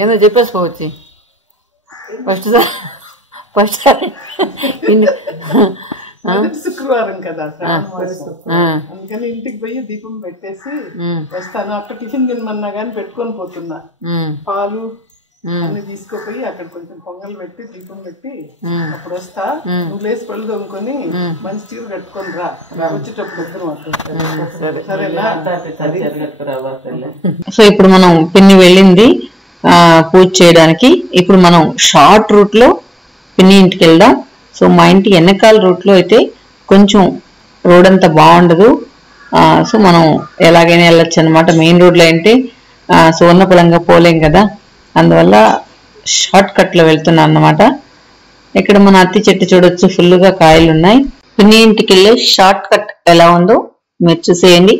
ఏందో చెప్పేసుకోవచ్చు ఫస్ట్ శుక్రవారం కదా అందుకని ఇంటికి పోయి దీపం పెట్టేసి వస్తాను. అక్కడ టిఫిన్ తినమన్నా గాని పెట్టుకొని పోతున్నా. పాలు అన్ని తీసుకుపోయి అక్కడ కొంచెం పొంగల్ పెట్టి దీపం పెట్టి అప్పుడు వస్తా. నువ్వు లేసి పళ్ళు తోముకొని మంచి చీర కట్టుకొని రా. వచ్చేటప్పుడు ఇద్దరు సరేనా? సో ఇప్పుడు మనం పిన్ని వెళ్ళింది పూజ చేయడానికి. ఇప్పుడు మనం షార్ట్ రూట్ లో పిన్ని ఇంటికి వెళ్దాం. సో మా ఇంటి వెనకాల రూట్ లో అయితే కొంచెం రోడ్ అంతా బాగుండదు. సో మనం ఎలాగైనా వెళ్ళొచ్చు అనమాట. మెయిన్ రోడ్ లో అంటే సువర్ణపులంగా పోలేం కదా, అందువల్ల షార్ట్ కట్ లో వెళ్తున్నా అన్నమాట. ఇక్కడ మన అత్తి చెట్టు చూడొచ్చు, ఫుల్గా కాయలు ఉన్నాయి. పిన్ని ఇంటికి వెళ్ళే షార్ట్ కట్ ఎలా ఉందో మీరు చూసేయండి.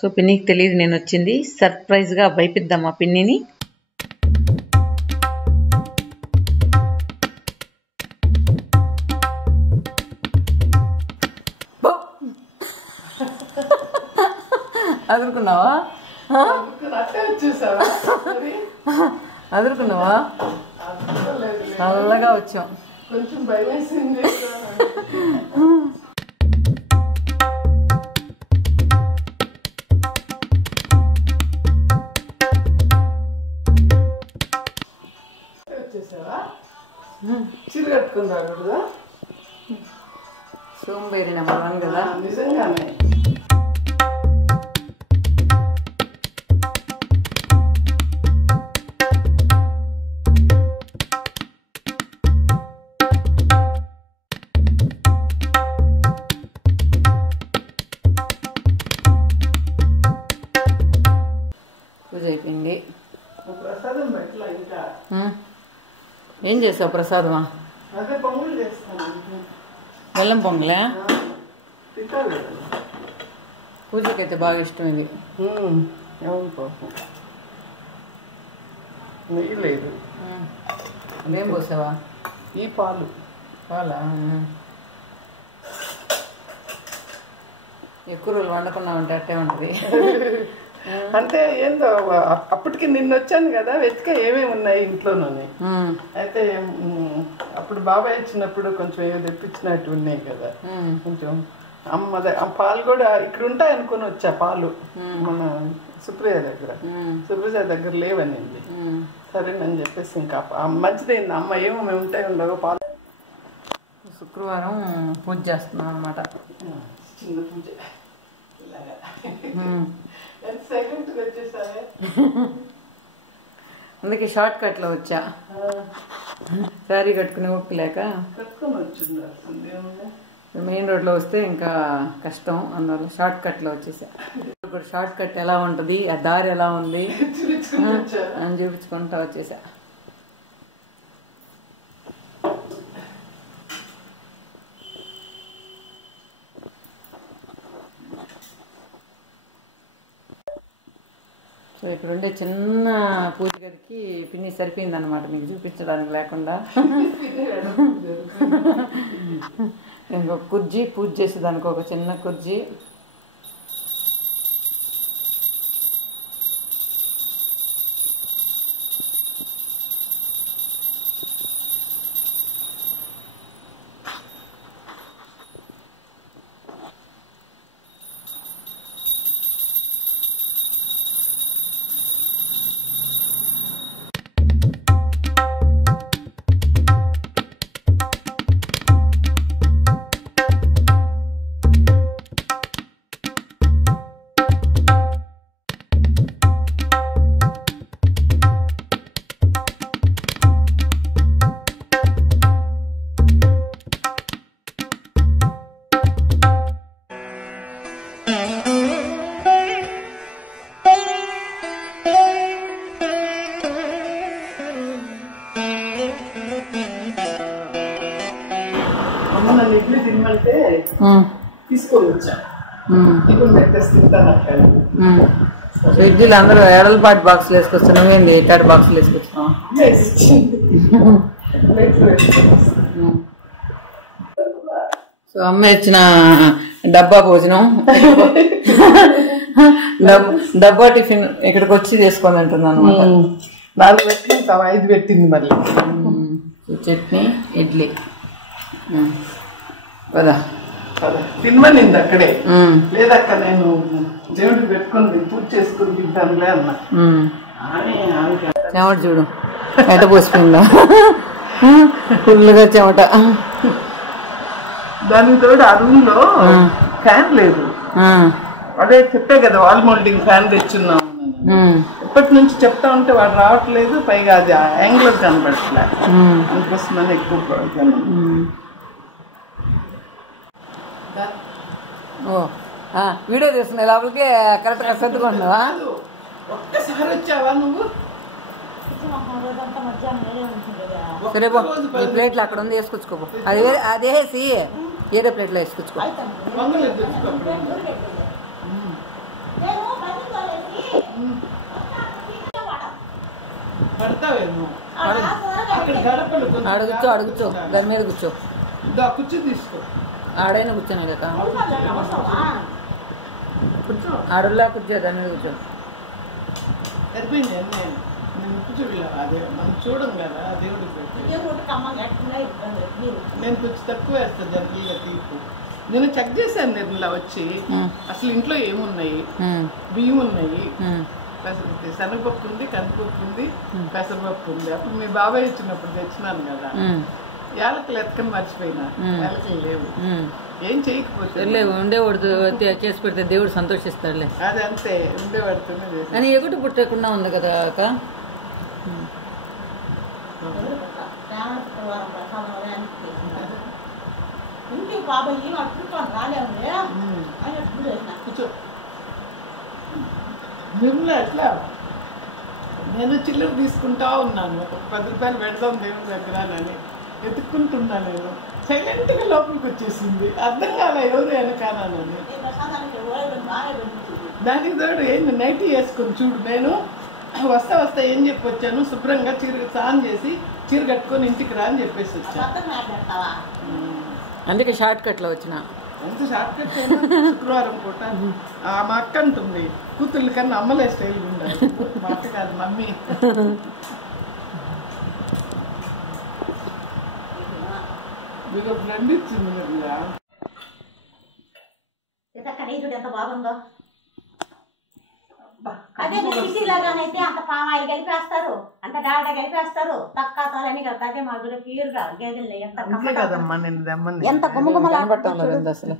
సో పిన్నికి తెలియదు నేను వచ్చింది. సర్ప్రైజ్గా భయపిద్దాం ఆ పిన్నిని. అదురుకున్నావా? అదురుకున్నావా? చల్లగా వచ్చాం. కొంచెం భయం వేసింది. చీర కట్టుకుని రాకూడదా? సోంబేరి నెంబర్ 1 కదా. నిజంగానే పూజ అయిపోయింది. ప్రసాదం పెట్టలా ఇంకా. ఏం చేసావు ప్రసాదమా? అదే పొంగులు చేస్తాను. బెల్లం పొంగలే? తింటారు పూజకైతే బాగా ఇష్టం ఇది. అవును పాపం. నెయ్యి లేదు. ఏం పోసావా? ఈ పాలు. పాలా? ఎక్కువ రోజులు వండకుండా ఉంటే అట్టే ఉంటుంది. అంటే ఏందో అప్పటికి నిన్న వచ్చాను కదా, వెతిక ఏమేమి ఉన్నాయి ఇంట్లోనని. అయితే అప్పుడు బాబాయ్ ఇచ్చినప్పుడు కొంచెం ఏదో తెప్పించినట్టు ఉన్నాయి కదా, కొంచెం పాలు కూడా ఇక్కడ ఉంటాయి అనుకుని వచ్చా. పాలు మన సుప్రియ దగ్గర లేవనింది. సరేనని చెప్పేసి ఇంకా మంచిదైంది. అమ్మ ఏమో ఉంటాయి ఉండవు పాలు. శుక్రవారం పూజ చేస్తున్నాం అనమాట. చిన్న పూజ సైలెంట్గా వచ్చేసారే. అందుకే షార్ట్ కట్లో వచ్చా. శారీ కట్టుకుని ఒప్పులేక కట్టుకొని వచ్చింది. మెయిన్ రోడ్లో వస్తే ఇంకా కష్టం, అందువల్ల షార్ట్ కట్లో వచ్చేసా. షార్ట్ కట్ ఎలా ఉంటుంది, ఆ దారి ఎలా ఉంది అని చూపించుకుంటా వచ్చేసా. సో ఇక్కడ ఉండే చిన్న పూజ గదికి పిన్ని సరిపోయింది అనమాట, మీకు చూపించడానికి లేకుండా. ఇంకొక కుర్జీ, పూజ చేసేదానికి ఒక చిన్న కుర్జీ. నన్ను ఇడ్లీ తినమంటే తీసుకొని వచ్చా. ఇప్పుడు పెట్టేసి తింటాను అక్కడ. ఇడ్లీలు అందరూ ఎడలపాటి బాక్సులు వేసుకొస్తా, నువ్వేంది ఎట్టాడు బాక్సులు వేసుకొచ్చావు? సో అమ్మ ఇచ్చిన డబ్బా భోజనం, డబ్బా టిఫిన్ ఇక్కడికి వచ్చి తీసుకొని అంటుంది అనమాట. 4 పెట్టింది, 5 పెట్టింది మళ్ళీ. చట్నీ, ఇడ్లీ. పదా తినమనింది అక్కడే. లేదక్క నేను దేవుడికి పెట్టుకొని పూజ చేసుకుని తింటానులే అన్నా. చెమట చూడు ఎట పోసుకుందా, ఫుల్గా చెమట. దానికి తోడు ఆ రూమ్ లో ఫ్యాన్ లేదు. అదే చెప్పే కదా, వాల్ మౌల్టింగ్ ఫ్యాన్ తెచ్చున్నాం. ఇప్పటి నుంచి చెప్తా ఉంటే వాడు రావట్లేదు, పైగా అది యాంగులర్ కనబడట్లే, అందుకోసమని ఎక్కువ. వీడియో తీస్తున్నాయి లోపలికి కరెక్ట్ గా సర్దుకుంటున్నావా? ఒక్కసారి వచ్చావా నువ్వు? సరే బో, ఈ ప్లేట్లు అక్కడ ఉంది, వేసుకొచ్చుకోబో. అది అదేసి ఏదో ప్లేట్లో వేసుకొచ్చుకో. అడుగుచో దాని మీద కూర్చో. కూర్చో తీసుకో. ఆడైనా కూర్చోనే కదా, ఆడుల్లా కూర్చో, దాని మీద కూర్చో. చూడం కదా దేవుడికి నేను కొంచెం తక్కువ వేస్తాను జనరల్గా తీపు. నేను చెక్ చేశాను నిర్మలా వచ్చి, అసలు ఇంట్లో ఏమున్నాయి. బియ్యం ఉన్నాయి, శనగపప్పు ఉంది, కందిపప్పు ఉంది, పెసరపప్పు ఉంది. అప్పుడు మీ బాబాయ్ ఇచ్చినప్పుడు తెచ్చినాను కదా, యాలకులు ఎత్తుకొని మర్చిపోయినా. యాలకులు లేవు, ఏం చేయకపోతే లేవు. ఉండేవాడు చేసి పెడితే దేవుడు సంతోషిస్తాడులే. అది అంతే, ఉండేవాడితోనే చేసి. కానీ ఎగుటి పుట్టకుండా ఉంది కదా అక్క. కూర్చో నిర్మలా. ఎట్లా నేను చిల్లర తీసుకుంటా ఉన్నాను, ఒక 10 రూపాయలు పెడదాం దేవుని దగ్గర అని ఎత్తుక్కుంటున్నా. నేను సైలెంట్గా లోపలికి వచ్చేసింది, అర్థం కాలే ఎవరు వెనకాలని. దానికి తోడు ఏంటి నైటీ వేసుకొని చూడు. నేను వస్తా ఏం చెప్పి వచ్చాను, శుభ్రంగా చీర స్నానం చేసి చీర కట్టుకొని ఇంటికి రా అని చెప్పేసి వచ్చాను. అందుకే షార్ట్ కట్లో వచ్చిన. ఎంత షార్ట్ కట్ అయినా శుక్రవారం పూట మా అక్క అంటుంది, కూతుర్ల కన్నా అమ్మలే స్టైల్ ఉండాలి. మా అక్క కాదు, మమ్మీ. మీకు ఫ్రెండ్ ఇచ్చింది కదా, ఎంత బాగుందో. అదే సిటీలాగానైతే అంత పామాయిలు కలిపేస్తారు, అంత డాడ కలిపేస్తారు, తక్కువని అదే మా కూడా ప్యూర్గా గేదెలు ఎంత గుమ్మగుమ్మలాడుతుంది అసలు.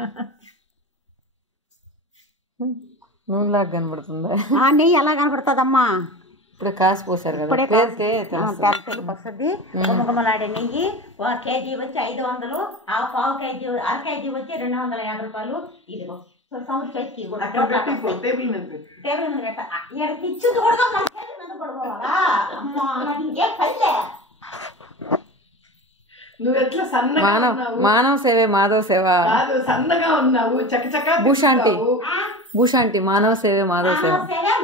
నూనెలాగా కనబడుతుందా? నెయ్యి ఎలా కనబడుతుందమ్మా? ఇప్పుడు కాసు పోసారు కదా, వస్తుంది. గుమ్మగుమ్మలాడే నెయ్యి 1 కేజీ వచ్చి 500, ఆ పావు కేజీ అర కేజీ వచ్చి 250 రూపాయలు. ఇదిగో సంవత్సరానికి కూడా టేబుల్ మీద ఇచ్చింది కూడా మన టేబుల్ మీద పడుకోవాలా? అమ్మా ఇంకేం పల్లె. నువ్వు ఎట్లా సన్నగా మానవ సేవే మాధవ సేవ కాదు, సన్నగా ఉన్నావు, చక్కచక్క భూషాంటి మానవ సేవే మాధవ సేవ.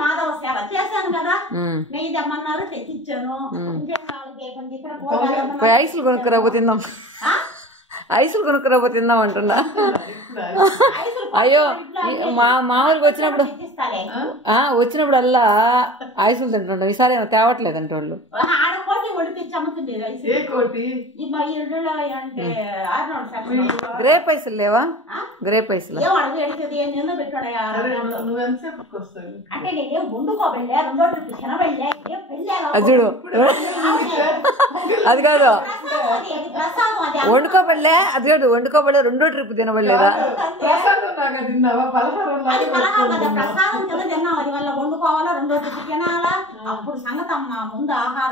మాధవ సేవ చేశాను కదా, నెయ్యి తెమ్మన్నారు తెచ్చిచ్చాను. ఐసులు కొనుక్కురాబో తిందాం, ఐసులు కొనుక్కురాబో తిందాం అంటున్నా. అయ్యో మా ఊరికి వచ్చినప్పుడల్లా ఐసులు తింటుంటాం, ఈసారి ఏమో తేవట్లేదంటే వాళ్ళు. గ్రేప్ ఐసులు లేవా? గ్రేప్ ఐసులు చూడు, అది కాదు వండుకోబడలే, అది కాదు వండుకోబడలే, 2వ ట్రిప్ తినబడలేదా?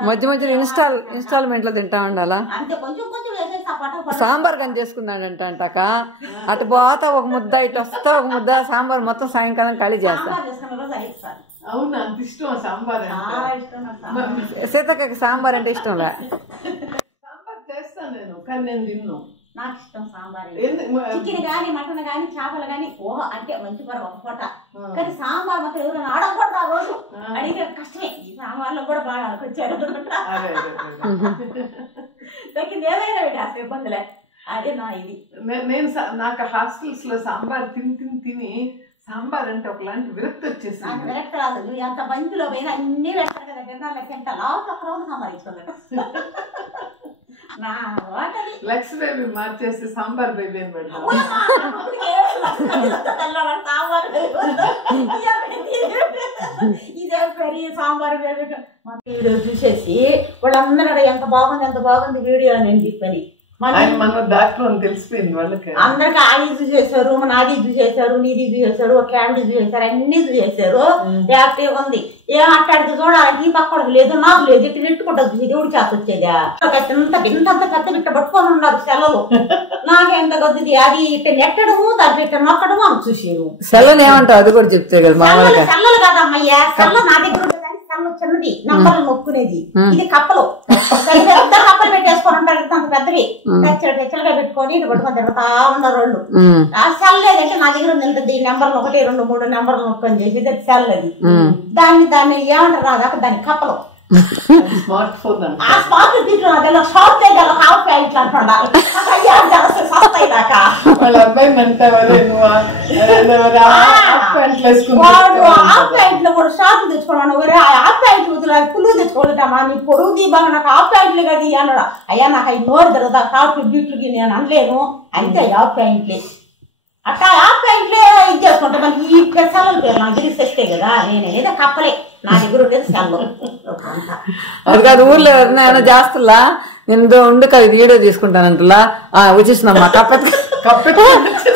మధ్య మధ్యలో ఇన్స్టాల్మెంట్ లో తింటా ఉండాలా? సాంబార్ కానీ చేసుకున్నాడంట అంటాక, అటు పోతా ఒక ముద్ద, ఇటు వస్తా ఒక ముద్ద, సాంబార్ మొత్తం సాయంకాలం ఖాళీ చేస్తా. అవునా, అంత ఇష్టం సాంబార్? సీతక్కకి సాంబార్ అంటే ఇష్టంలే. సాంబార్ చేస్తాను నేను, కానీ నేను తిన్ను. నాకు ఇష్టం సాంబార్. చికెన్ గానీ మటన్ గానీ చేపలు గానీ అంటే మంచి కూర ఒక పూట, కానీ సాంబార్ మాత్రం ఎవరైనా ఆడకూడదు. ఆ రోజు అడిగే కష్టమే, ఈ సాంబార్లో కూడా బాగా ఆడుకొచ్చారు. తగ్గింది ఏదైనా అసలు ఇబ్బందిలే. అదే నా ఇది. నేను నాకు హాస్టల్స్ లో సాంబార్ తిని సాంబార్ అంటే ఒకలాంటి విరక్తి వచ్చేసి. నాకు విరక్తి రాదు, ఎంత బంతిలో పోయినా అన్ని పెడతారు కదా, తింటాను తింటా లాస్ట్ ఒక్క రోజు సాంబార్ ఇచ్చుకోలేదు. లక్స్ బేబీ మార్చేసి సాంబార్ బేబీ అని పెడతాను. ఇదే పెరిగి సాంబార్ బేబీ వీడియో చూసేసి వాళ్ళందరూ ఎంత బాగుంది వీడియో అని చెప్పని డాక్టర్ అని తెలిసిపోయింది వాళ్ళకి. అందరికి ఆది చూసేశారు, నాది చూసేశారు, నీది చూసేశారు, క్యామిడి చూసేశారు, అన్ని చూసేశారు. యాక్టివ్ ఉంది, ఏం అట్టాడితే చూడాలంటే ఈ పక్కడికి లేదు, నాకు లేదు, ఇట్లా నెట్టుకుంటా చూసి దేవుడి చేత వచ్చేదా. ఇంతంత పెద్ద బిట్ట పట్టుకొని ఉన్నారు సెలవులు. నాకెంత కొద్దిది అది ఇట్ట నెట్టడము, దాంట్లో ఇట్ట నొక్కడము అని చూసారు. సెలవులు ఏమంటావు అది కూడా చెప్తే కదా. సెల్లలు కాదమ్మయ్యా, సెల్ల నా దగ్గర చిన్నది నంబర్లు నొక్కునేది, ఇది కప్పలు. కప్పలు పెట్టేసుకొని ఉంటారు అంత పెద్దవి, తెచ్చలుగా పెట్టుకొని ఇటు పట్టుకొని తిరుగుతా ఉన్నారు వాళ్ళు. ఆ సెల్ లేదంటే నా దగ్గర నిలుతుంది, నెంబర్లు 1, 2, 3 నెంబర్లు నొక్కని చేసి సెల్ అది. దాన్ని ఏమంటారు రాదాక దాన్ని కప్పలు. స్మార్ట్ ఫోన్ ఆ స్మార్ట్ దీంట్లో అదే షార్ట్ హాఫ్ ప్యాంట్లు అంటున్నా వాళ్ళ అబ్బాయి హాఫ్ ప్యాంట్లు కూడా షార్ట్ తెచ్చుకున్నాను. హాఫ్ ప్యాంట్లు పులుగు తెచ్చుకోలేటమ్మా, నీ పొరుగు దీబాగా నాకు హాఫ్ ప్యాంట్లు కదా అన్నాడు. అయ్యా నాకు అవి నోరు జరుగుతా షార్ట్ బీట్లకి నేను అనలేను, అంతే హాఫ్ ప్యాంట్లే. అట్లా హాఫ్ ప్యాంట్లే ఇది చేసుకుంటా. మనకి ఈ సెల్లల పేరు నాకు తెలిసి తెస్తే కదా, నేను ఏదో కప్పలే నా దగ్గర ఉండేది సెల్లు. అది కాదు, ఊర్లో ఎవరైనా చేస్తున్నా నేను ఉండు కదా వీడియో తీసుకుంటానంటలా వచ్చేసిందమ్మా,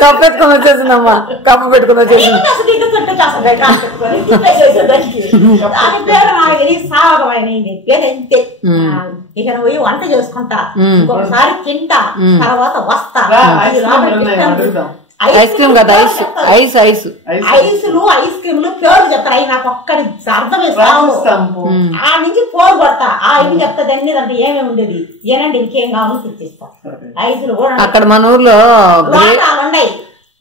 కప్పెత్తుకొని వచ్చేసిందమ్మా, కప్పు పెట్టుకుని వచ్చేసింది. ఇక పోయి వంట చేసుకుంటా, ఇంకొకసారి తింటా, తర్వాత వస్తా. ఐస్ క్రీమ్ కదా, ఐస్ ఐస్ ఐస్లు ఐస్ క్రీమ్లు పేరు చెప్తారు. అవి నాకు ఒక్కడి అర్థమే సాగు. ఆ నుంచి పోరు కొడతా. ఆ ఇవి చెప్తాది అన్ని దాంట్లో ఏమేమి ఉండేది ఏనండి, ఇంకేం కావాలో తెచ్చిస్తా. ఐస్లు కూడా అక్కడ మన ఊర్లో ఉన్నాయి.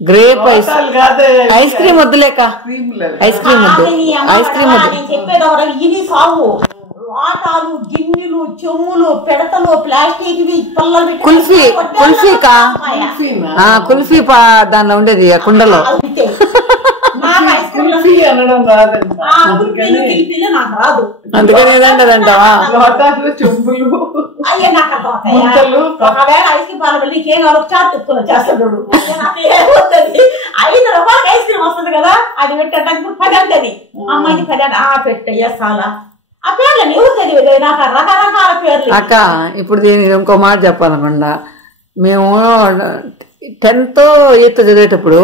గ్రేప్ ఐస్ క్రీమ్ వద్దులేక, ఐస్ క్రీమ్ వద్దు, ఐస్ క్రీమ్ వద్దు. నేను చెప్పేది ఎవరు ఇవి సాగు. వాటాలు, గిన్నెలు, చెమ్ములు, పెడతలు, ప్లాస్టిక్ పిల్లలు కుల్ఫీ కుల్ఫీ దానిలో ఉండేది కుండలో. నాకు రాదు, అందుకని ఏదంటదంటావా? అయ్యే నాకు ఒకవేళ ఐస్ క్రీమ్ పాలు నీకేం కావాలి చాట్ ఎత్తుకుని చేస్తాడు. 5 రూపాయలకి ఐస్ క్రీమ్ వస్తుంది కదా, అది పెట్టడానికి 10 అంటది. అమ్మాయికి 10 పెట్టయ్యా చాలా. ఆ పేర్లని ఎవరు తెలియదు, నాకు రకరకాల పేర్లు. అక్క ఇప్పుడు దీనికి ఇంకో మాట చెప్పాలనుకుండా, మేము 10th 8th చదివేటప్పుడు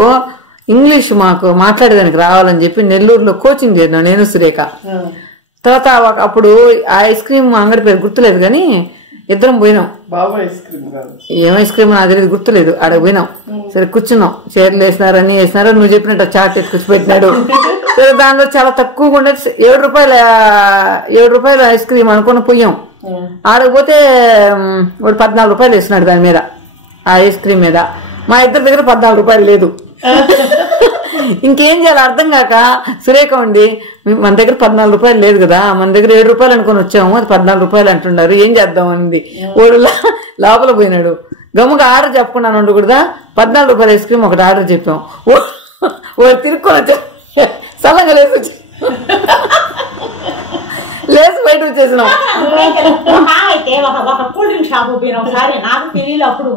ఇంగ్లీష్ మాకు మాట్లాడేదానికి రావాలని చెప్పి నెల్లూరులో కోచింగ్ చేద్దాం నేను సురేఖ. తర్వాత అప్పుడు ఆ ఐస్ క్రీమ్ అంగడి పేరు గుర్తులేదు కానీ ఇద్దరం పోయినాం. ఏం ఐస్ క్రీమ్ నాకు తెలియదు, గుర్తులేదు. ఆడ పోయినాం, సరే కూర్చున్నాం, చైర్లు వేసినారు, అన్ని వేసినారు. నువ్వు చెప్పినట్టు చాట్ ఎత్తుకొచ్చి పెట్టినాడు. సరే దానిలో చాలా తక్కువగా ఉండేది 7 రూపాయల ఐస్ క్రీమ్ అనుకుని పోయాం. ఆడకపోతే వాడు 14 రూపాయలు వేసినాడు దాని మీద, ఆ ఐస్ క్రీమ్ మీద. మా ఇద్దరి దగ్గర 14 రూపాయలు లేదు. ఇంకేం చేయాలి అర్థం కాక సురేఖ ఉండి, మన దగ్గర 14 రూపాయలు లేదు కదా, మన దగ్గర 7 రూపాయలు అనుకుని వచ్చాము, అది 14 రూపాయలు అంటున్నారు, ఏం చేద్దాం అనింది. వాడు లోపల పోయినాడు. గమ్ముగా ఆర్డర్ చెప్పకుండా ఉండకూడదా, 14 రూపాయల ఐస్ క్రీమ్ ఒకటి ఆర్డర్ చెప్పాం. వాడు తిరుక్కొని వచ్చా, సలంగా లేచి బయట వచ్చేసినాం. అయితే ఒక కూల్ డ్రింక్ షాప్ పోయిన ఒకసారి, నాకు తెలియదు అప్పుడు.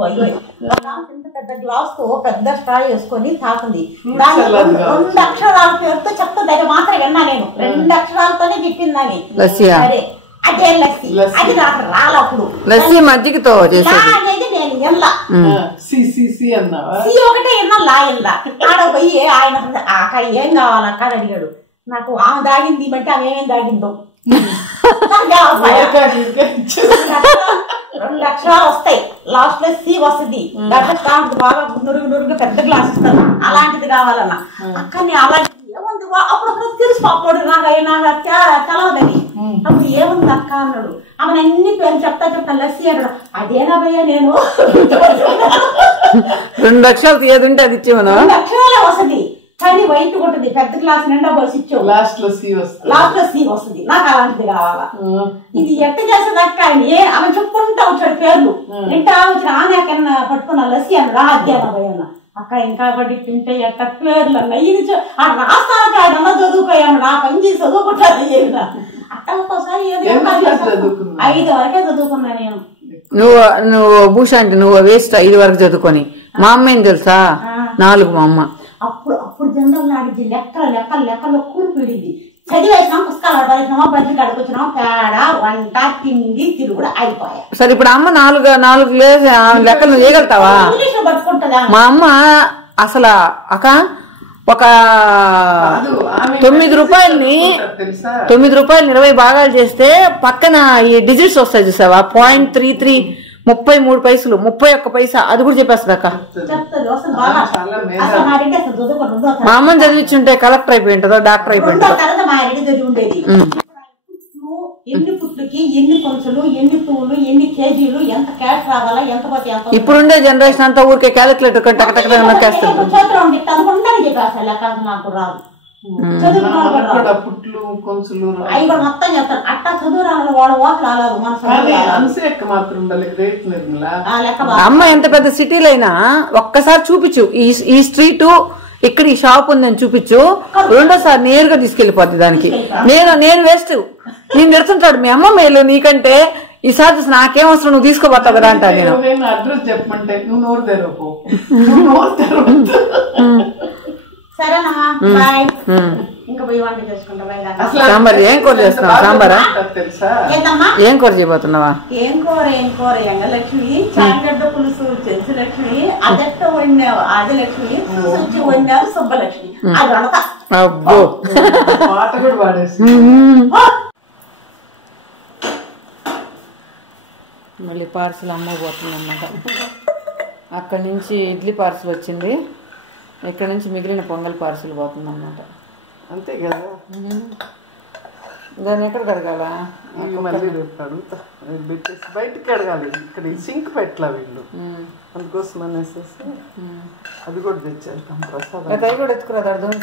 పెద్ద గ్లాస్ తో పెద్ద స్ట్రా వేసుకొని తాకుంది. దాని 2 అక్షరాల పేరుతో చెప్తా దగ్గర మాత్రం విన్నా నేను. 2 అక్షరాలతోనే చెప్పిందని. సరే అదే లస్సీ, అది నాకు రాలప్పుడు. లస్సీ మజ్జిగతో అనేది నేను ఎల్లా సి ఒకటే ఎన్నా లా ఎల్లా. ఆడ పోయి ఆయన అక్క ఏం కావాలక్క అని అడిగాడు. నాకు ఆమె దాగింది బట్టి ఆమె ఏమేమి దాగిందో 2 అక్షరాలు వస్తాయి, లాస్ట్ లో సి వస్తుంది. దాంట్లో బాగా నురుగు పెద్ద గ్లాస్ ఇస్తారు, అలాంటిది కావాలన్నా. అక్కని అలాంటిది ఏముంది అప్పుడు తెలుసు అప్పుడు నాకు తెలవదని. అప్పుడు ఏముంది అక్క అన్నాడు. ఆమె అన్ని పేరు చెప్తా లస్సీ అన్నాడు. అదేనా భయ్యా నేను 2 అక్షరాలు తీయదుంటే అది ఇచ్చేమను. 2 అక్షరాలే వస్తుంది కానీ వైట్ ఉంటుంది, పెద్ద గ్లాస్ నిండా పోసి ఇచ్చావు, లాస్ట్ లో సి వస్తుంది. నాకు అలాంటిది కావాలా. ఇది ఎట్ట చేస్తుంది అక్క అని ఆమె చెప్పుకుంటా వచ్చాడు పేర్లు. ఇంట ఆమెకన్నా పట్టుకున్నా లస్సీ అన్నాడు. అధ్యాప భయ్యన్న అక్క ఇంకా ఒకటి తింటే ఎట్ట పేర్లు అన్న ఇది ఆ రాస్తాను అన్న చదువుకోయాను, నా పని చేసి చదువుకుంటాను. అట్ట ఒక్కోసారి 5 వరకే చదువుకున్నా నేను. నువ్వు భూష అంటే నువ్వు వేస్ట్ 5 వరకు చదువుకొని. మా అమ్మ ఏం తెలుసా, 4 మా అమ్మ. అప్పుడు జనరల్ నాలెడ్జ్ లెక్కల్లో కూలిపోయింది. చదివేసినాం, పుస్తకాలు పడేసినామా, బడ్జి కడుకొచ్చినామా, పేడ వంట తిండి తిరుగుడు అయిపోయా. సరే ఇప్పుడు అమ్మ 4 లెక్కలు నువ్వు చేయగలుగుతావా? ఇంగ్లీష్ లో పట్టుకుంటుందా మా అమ్మ అసలు అక్క ఒక 9 రూపాయలని 20 భాగాలు చేస్తే పక్కన ఈ డిజిట్స్ వస్తాయి చూసావా, 0.33 33 పైసలు 31 పైసా, అది కూడా చెప్పేస్తుంది అక్క. మా అమ్మని చదివించుంటే కలెక్టర్ అయిపోయి ఉంటుందో డాక్టర్ అయిపోయి ఉంటుందో. ఎన్ని పుట్లకి ఎన్ని కొంచెలు ఎన్ని పువ్వులు ఎన్ని కేజీలు ఎంత క్యాష్ రావాలా ఎంత పోతే ఎంత. ఇప్పుడుండే జనరేషన్ అంతా ఊరికే క్యాలిక్యులేటర్ నొక్కేస్తారు. నాకు రాదు పుట్లు కొంచెలు అవి కూడా మొత్తం చెప్తాను. అట్టా చదువు రావాలి వాళ్ళ వాకులు అలాదు మన అమ్మ ఎంత పెద్ద సిటీలో అయినా ఒక్కసారి చూపించు, ఈ స్ట్రీట్ ఇక్కడ ఈ షాప్ ఉందని చూపించు, రెండోసారి నేరుగా తీసుకెళ్లిపోద్ది దానికి. నేను వేస్ట్, నేను పెడుతుంటాడు మీ అమ్మ మేలు నీకంటే, ఈసారి చూసి నాకేం అవసరం నువ్వు తీసుకోబోతావు కదా అంటా. నేను అడ్రస్ చెప్పమంటే నువ్వు నోరు తెరవకు. సరేనమ్మా బాయ్. ఇంకా పోయి వంట చేసుకుంటా. సాంబార్ ఏం కూర చేస్తున్నావా? సాంబారా ఏం కూర చేయబోతున్నావా? ఏం కూర ఎంగలక్ష్మి, చాంగడ్డ పులుసు చెంచులక్ష్మి, అదట్ట వండావు ఆదిలక్ష్మి, సుచ్చి వండారు సుబ్బలక్ష్మి. అది వండతా. అబ్బో పాట కూడా పాడేసి మళ్ళీ పార్సల్ అమ్మబోతుంది అన్నమాట. అక్కడి నుంచి ఇడ్లీ పార్సల్ వచ్చింది. ఇక్కడ నుంచి మిగిలిన పొంగల్ పార్సిల్ పోతుంది అన్నమాట. అంతే కదా. దాన్ని ఎక్కడ కడగాల? మళ్ళీ రేపు అడుగుతా పెట్టేసి బయటికి అడగాలి. ఇక్కడ ఈ సింక్ పెట్టలా వీళ్ళు, అందుకోసం అనేసేసి అది కూడా తెచ్చేస్తాం ప్రసాదం. అవి కూడా ఎత్తుకురాదు అర్థం.